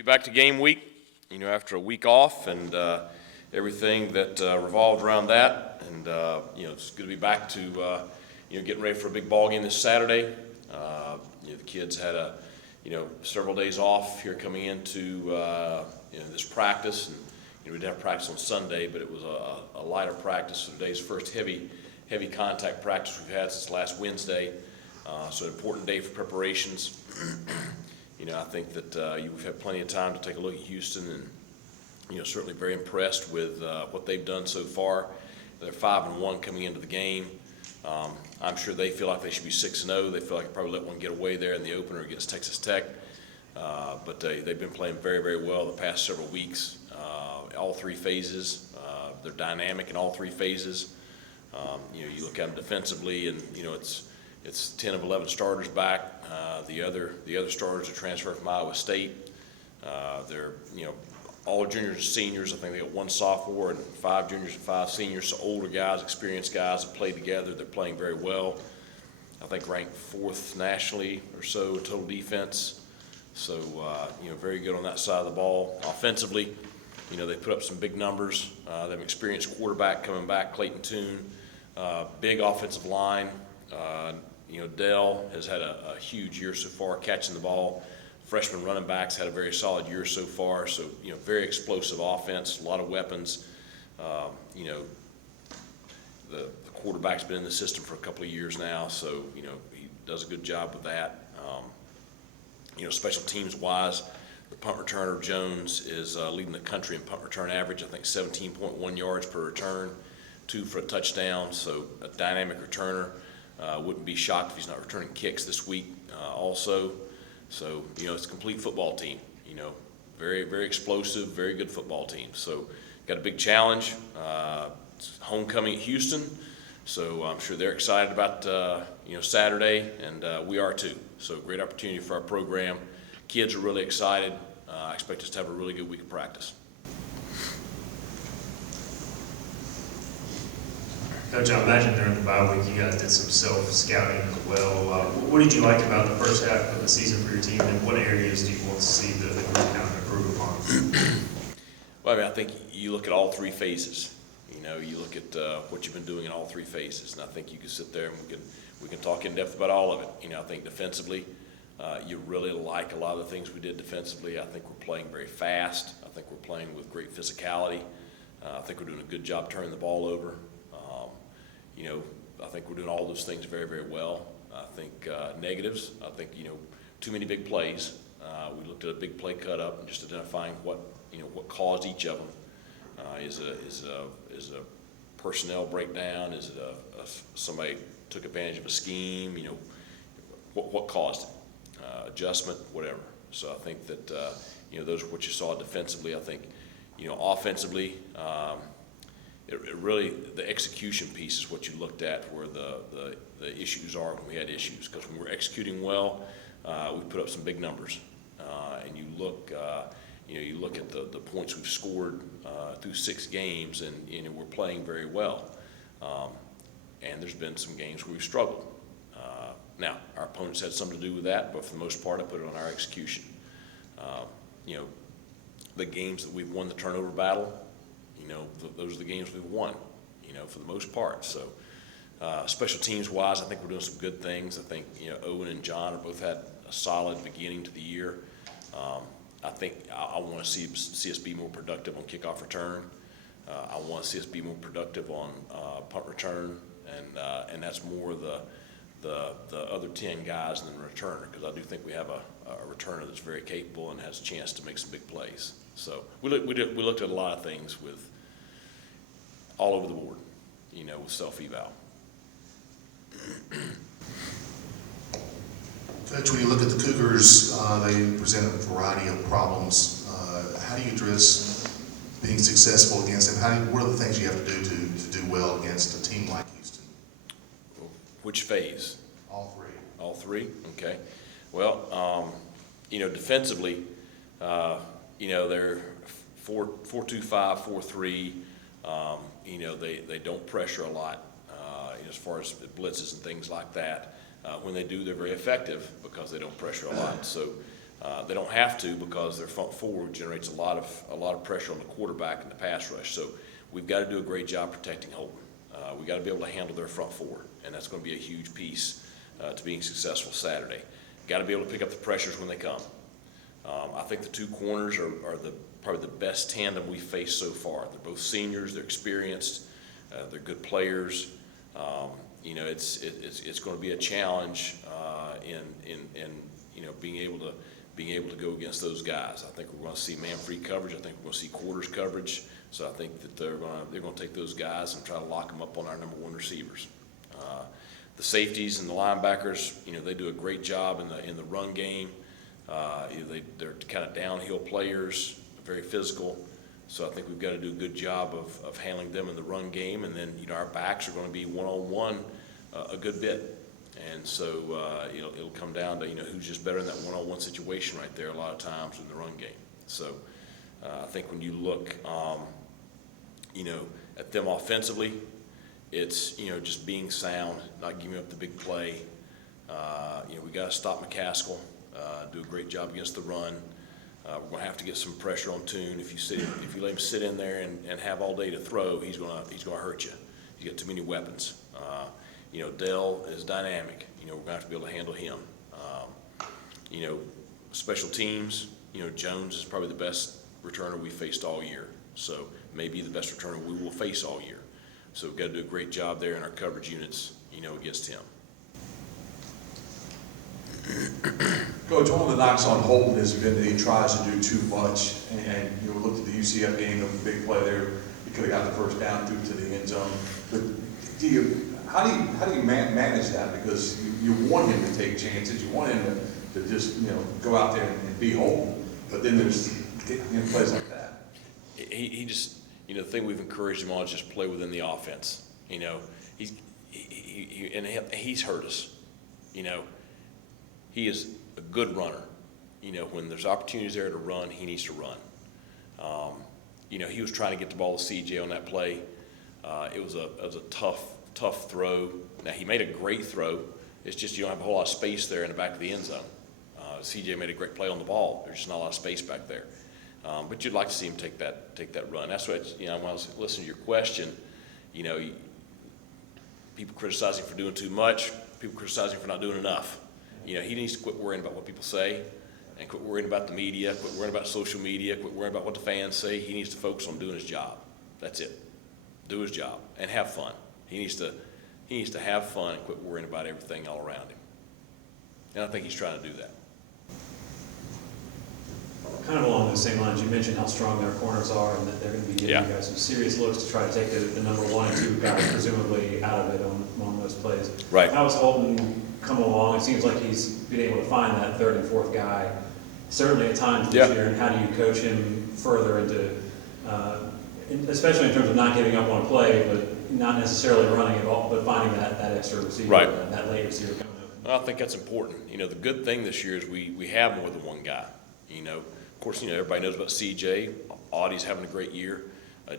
Be back to game week, after a week off and everything that revolved around that. And, it's good to be back to, getting ready for a big ball game this Saturday. The kids had several days off here coming into, this practice. And, we did have practice on Sunday, but it was a lighter practice. So today's first heavy contact practice we've had since last Wednesday. So an important day for preparations. I think that we've had plenty of time to take a look at Houston, and certainly very impressed with what they've done so far. They're 5-1 coming into the game. I'm sure they feel like they should be 6-0. They feel like they probably let one get away there in the opener against Texas Tech, but they've been playing very, very well the past several weeks. All three phases, they're dynamic in all three phases. You look at them defensively, and it's 10 of 11 starters back. The other starters are transferred from Iowa State. They're all juniors and seniors. I think they got one sophomore and 5 juniors and 5 seniors. So older guys, experienced guys that play together. They're playing very well. I think ranked 4th nationally or so in total defense. So very good on that side of the ball. Offensively, they put up some big numbers. They have an experienced quarterback coming back, Clayton Tune. Big offensive line. Dell has had a huge year so far catching the ball. Freshman running backs had a very solid year so far. So, very explosive offense, a lot of weapons. The quarterback's been in the system for a couple of years now, so, he does a good job with that. Special teams wise, the punt returner Jones is leading the country in punt return average. I think 17.1 yards per return, 2 for a touchdown. So a dynamic returner. Wouldn't be shocked if he's not returning kicks this week also. So, it's a complete football team, very, very explosive, very good football team. So got a big challenge. It's homecoming at Houston. So I'm sure they're excited about, Saturday, and we are too. So great opportunity for our program. Kids are really excited. I expect us to have a really good week of practice. Coach, I imagine during the bye week you guys did some self-scouting as well. What did you like about the first half of the season for your team, and what areas do you want to see the group kind of improve upon? Well, I think you look at all three phases. You look at what you've been doing in all three phases, and I think you can sit there and we can talk in depth about all of it. I think defensively, you really like a lot of the things we did defensively. I think we're playing very fast. I think we're playing with great physicality. I think we're doing a good job turning the ball over. I think we're doing all those things very, very well. I think negatives, too many big plays. We looked at a big play cut up and just identifying what caused each of them. Is a personnel breakdown? Is it somebody took advantage of a scheme? What caused it? Adjustment, whatever. So I think that, those are what you saw defensively. I think, offensively, it really, the execution piece is what you looked at, where the issues are when we had issues. Because when we're executing well, we put up some big numbers. And you look at the points we've scored through 6 games, and we're playing very well. And there's been some games where we've struggled. Now, our opponents had something to do with that, but for the most part, I put it on our execution. The games that we've won the turnover battle, those are the games we've won, for the most part. So special teams wise, I think we're doing some good things. I think, Owen and John have both had a solid beginning to the year. I think I want to see us be more productive on kickoff return. I want to see us be more productive on punt return, and that's more the other 10 guys than the returner, because I do think we have a returner that's very capable and has a chance to make some big plays. So we looked at a lot of things with all over the board, with self-eval. Coach, when you look at the Cougars, they present a variety of problems. How do you address being successful against them? What are the things you have to do to do well against a team like Houston? Which phase? All 3. All 3? Okay. Well, defensively, they're 4-2-5, 4-3. They don't pressure a lot as far as blitzes and things like that. When they do, they're very effective because they don't pressure a lot. So They don't have to because their front four generates a lot of pressure on the quarterback in the pass rush. So we've got to do a great job protecting Holton. We've got to be able to handle their front four, and that's going to be a huge piece to being successful Saturday. Got to be able to pick up the pressures when they come. I think the two corners are probably the best tandem we've faced so far. They're both seniors. They're experienced. They're good players. It's going to be a challenge in being able to go against those guys. I think we're going to see man-free coverage. I think we're going to see quarters coverage. So I think that they're going to take those guys and try to lock them up on our number one receivers. The safeties and the linebackers, they do a great job in the run game. They're kind of downhill players, very physical. So I think we've got to do a good job of handling them in the run game. And then, our backs are going to be one-on-one a good bit. And so, it'll come down to, who's just better in that one-on-one situation right there a lot of times in the run game. So I think when you look, at them offensively, it's, just being sound, not giving up the big play. We got to stop McCaskill, do a great job against the run. We're going to have to get some pressure on Tune. If you let him sit in there and have all day to throw, he's going to hurt you. He's got too many weapons. Dell is dynamic. We're going to have to be able to handle him. Special teams, Jones is probably the best returner we faced all year. So maybe the best returner we will face all year. So we've got to do a great job there in our coverage units, against him. Coach, one of the knocks on Holton has been that he tries to do too much, and we looked at the UCF game, the big play there. He could have got the first down through to the end zone. But how do you manage that? Because you want him to take chances, you want him to just go out there and be Holton, but then there's plays like that. He just the thing we've encouraged him on is just play within the offense. He's hurt us. He is a good runner. When there's opportunities there to run, he needs to run. He was trying to get the ball to CJ on that play. It was a tough throw. Now, he made a great throw. It's just you don't have a whole lot of space there in the back of the end zone. CJ made a great play on the ball. There's just not a lot of space back there. But you'd like to see him take that run. That's what, when I was listening to your question, people criticize him for doing too much. People criticize him for not doing enough. He needs to quit worrying about what people say and quit worrying about the media, quit worrying about social media, quit worrying about what the fans say. He needs to focus on doing his job. That's it. Do his job and have fun. He needs to have fun and quit worrying about everything all around him. And I think he's trying to do that. Kind of along those same lines, you mentioned how strong their corners are and that they're going to be giving you guys some serious looks to try to take the number 1 and 2 guys presumably out of it on those plays. Right. How has Holton come along? It seems like he's been able to find that 3rd and 4th guy, certainly at times this year. And how do you coach him further into, especially in terms of not giving up on a play, but not necessarily running it all, but finding that extra receiver, right. that late receiver coming up? Well, I think that's important. The good thing this year is we have more than one guy. Of course, everybody knows about CJ. Audie's having a great year.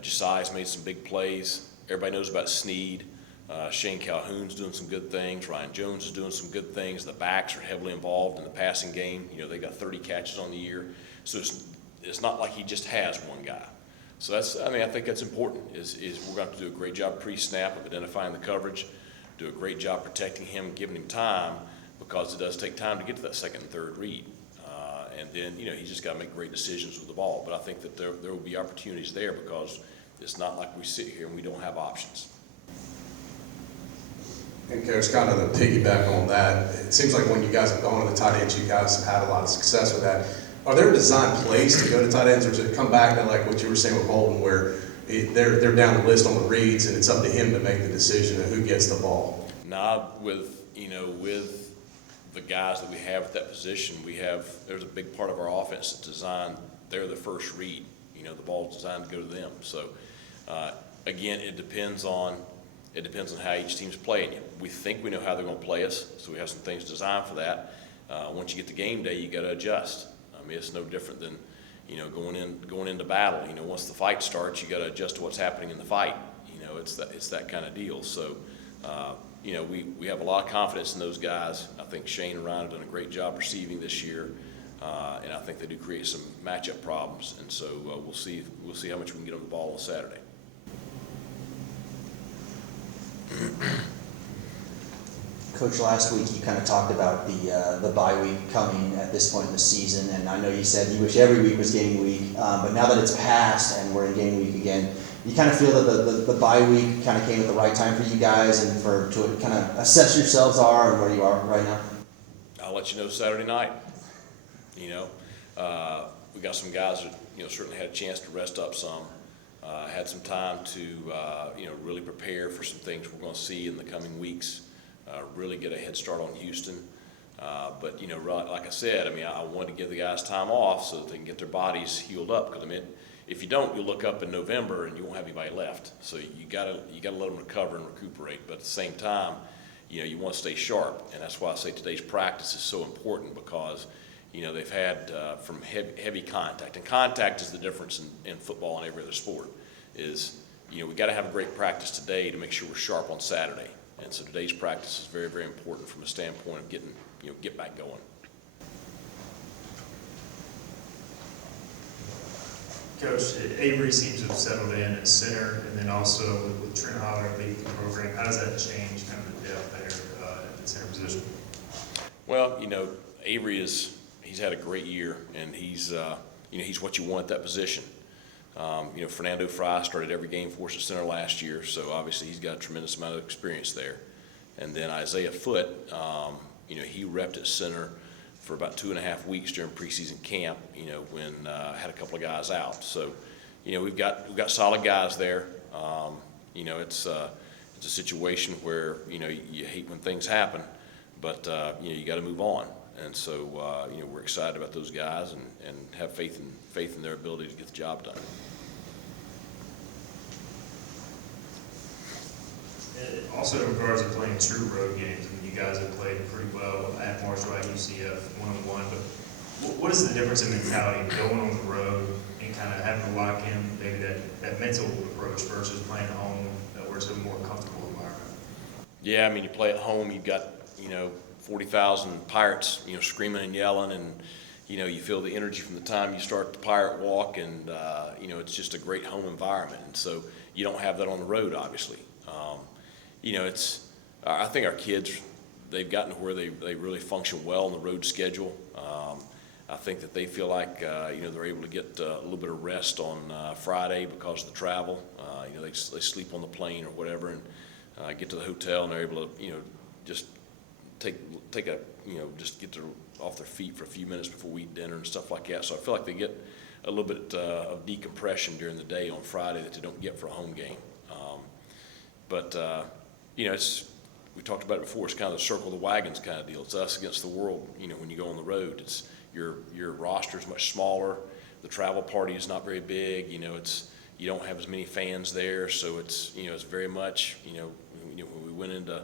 Josiah's made some big plays. Everybody knows about Sneed. Shane Calhoun's doing some good things. Ryan Jones is doing some good things. The backs are heavily involved in the passing game. They got 30 catches on the year. So it's not like he just has one guy. So I think that's important is we're going to do a great job pre-snap of identifying the coverage, do a great job protecting him, giving him time, because it does take time to get to that 2nd and 3rd read. And then, he's just got to make great decisions with the ball. But I think that there will be opportunities there because it's not like we sit here and we don't have options. And Coach, kind of to piggyback on that, it seems like when you guys have gone to the tight ends, you guys have had a lot of success with that. Are there design plays to go to tight ends, or does it come back to like what you were saying with Holton, where they're down the list on the reads and it's up to him to make the decision of who gets the ball? Now, with the guys that we have at that position, there's a big part of our offense that's designed, they're the first read. The ball's designed to go to them. So, again, it depends on how each team's playing you. We think we know how they're going to play us, so we have some things designed for that. Once you get to game day, you got to adjust. It's no different than, going into battle. Once the fight starts, you got to adjust to what's happening in the fight. It's that kind of deal. So, we have a lot of confidence in those guys. I think Shane and Ryan have done a great job receiving this year. And I think they do create some matchup problems, and so we'll see how much we can get on the ball on Saturday. Coach, last week you kind of talked about the bye week coming at this point in the season, and I know you said you wish every week was game week, but now that it's passed and we're in game week again, you kind of feel that the bye week kind of came at the right time for you guys and to kind of assess yourselves and where you are right now? I'll let you know Saturday night. We got some guys that, certainly had a chance to rest up some, had some time to, really prepare for some things we're going to see in the coming weeks, really get a head start on Houston. But, like I said, I wanted to give the guys time off so that they can get their bodies healed up. Because, if you don't, you'll look up in November and you won't have anybody left. So you gotta let them recover and recuperate. But at the same time, you want to stay sharp. And that's why I say today's practice is so important, because they've had from heavy contact, and contact is the difference in football and every other sport. Is we got to have a great practice today to make sure we're sharp on Saturday. And so today's practice is very, very important from a standpoint of getting get back going. Coach, Avery seems to have settled in at center, and then also with Trent Holler leading the program. How does that change kind of the depth there at the center position? Well, Avery he's had a great year, and he's what you want at that position. Fernando Fry started every game for us at center last year, so obviously he's got a tremendous amount of experience there. And then Isaiah Foote, he repped at center for about 2.5 weeks during preseason camp, when had a couple of guys out. So, we've got solid guys there. It's a situation where, you hate when things happen, but, you got to move on. And so, we're excited about those guys and have faith in their ability to get the job done. Also, in regards to playing true road games, you guys have played pretty well at Marshall, at UCF, 1-1. But what is the difference in mentality going on the road and kind of having to lock in maybe that mental approach versus playing at home, where it's a more comfortable environment? Yeah, you play at home, you've got 40,000 Pirates, screaming and yelling, and you feel the energy from the time you start the Pirate Walk, and it's just a great home environment. And so you don't have that on the road, obviously. I think our kids, they've gotten to where they really function well on the road schedule. I think that they feel like they're able to get a little bit of rest on Friday because of the travel. They sleep on the plane or whatever, and get to the hotel, and they're able to just take a just get off their feet for a few minutes before we eat dinner and stuff like that. So I feel like they get a little bit of decompression during the day on Friday that they don't get for a home game. We talked about it before. It's kind of the circle of the wagons kind of deal. It's us against the world. When you go on the road, it's your roster is much smaller. The travel party is not very big. You don't have as many fans there, so it's very much when we went into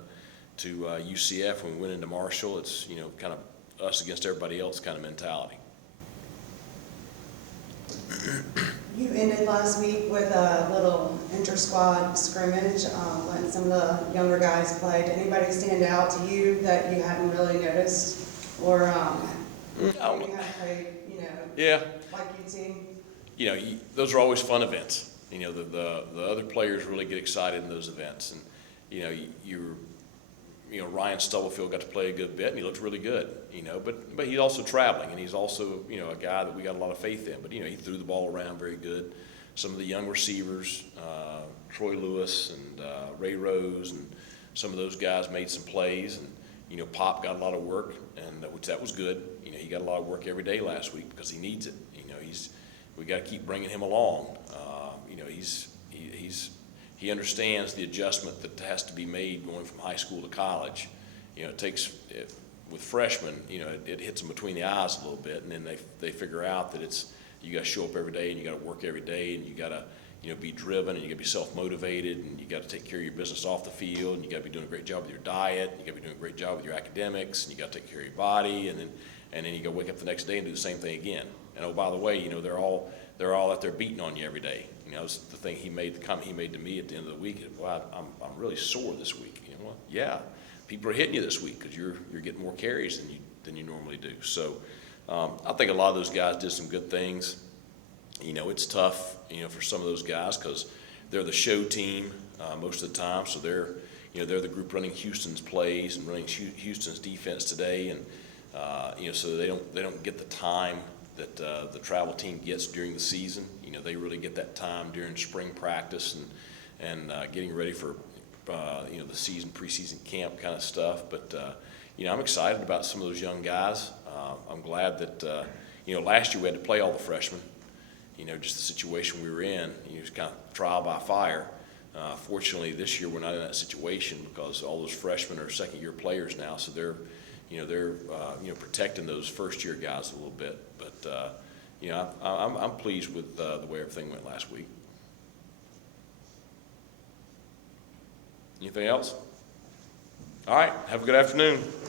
UCF, when we went into Marshall, it's kind of us against everybody else kind of mentality. You ended last week with a little inter-squad scrimmage, letting some of the younger guys play. Did anybody stand out to you that you hadn't really noticed, or you kind of played, Yeah. like you'd seen? Those are always fun events. The other players really get excited in those events, and Ryan Stubblefield got to play a good bit, and he looked really good. But he's also traveling, and he's also a guy that we got a lot of faith in. But he threw the ball around very good. Some of the young receivers, Troy Lewis and Ray Rose, and some of those guys made some plays, and Pop got a lot of work, and that was good. He got a lot of work every day last week because he needs it. We got to keep bringing him along. He understands the adjustment that has to be made going from high school to college. With freshmen, it hits them between the eyes a little bit, and then they figure out that you got to show up every day, and you got to work every day, and you got to be driven, and you got to be self-motivated, and you got to take care of your business off the field, and you got to be doing a great job with your diet, and you got to be doing a great job with your academics, and you got to take care of your body, and then you got to wake up the next day and do the same thing again. And oh, by the way, they're all out there beating on you every day. It's the thing the comment he made to me at the end of the week is, "Well, I'm really sore this week." Well, yeah, people are hitting you this week because you're getting more carries than you normally do. So, I think a lot of those guys did some good things. You know, it's tough, you know, for some of those guys because they're the show team most of the time. So they're the group running Houston's plays and running Houston's defense today, and you know, so they don't get the time that the travel team gets during the season. You know, they really get that time during spring practice and getting ready for you know, the season, preseason camp kind of stuff. But you know, I'm excited about some of those young guys. I'm glad that you know, last year we had to play all the freshmen. You know, just the situation we were in, you just kind of trial by fire. Fortunately, this year we're not in that situation because all those freshmen are second-year players now, so they're you know, protecting those first-year guys a little bit. But you know, I'm pleased with the way everything went last week. Anything else? All right. Have a good afternoon.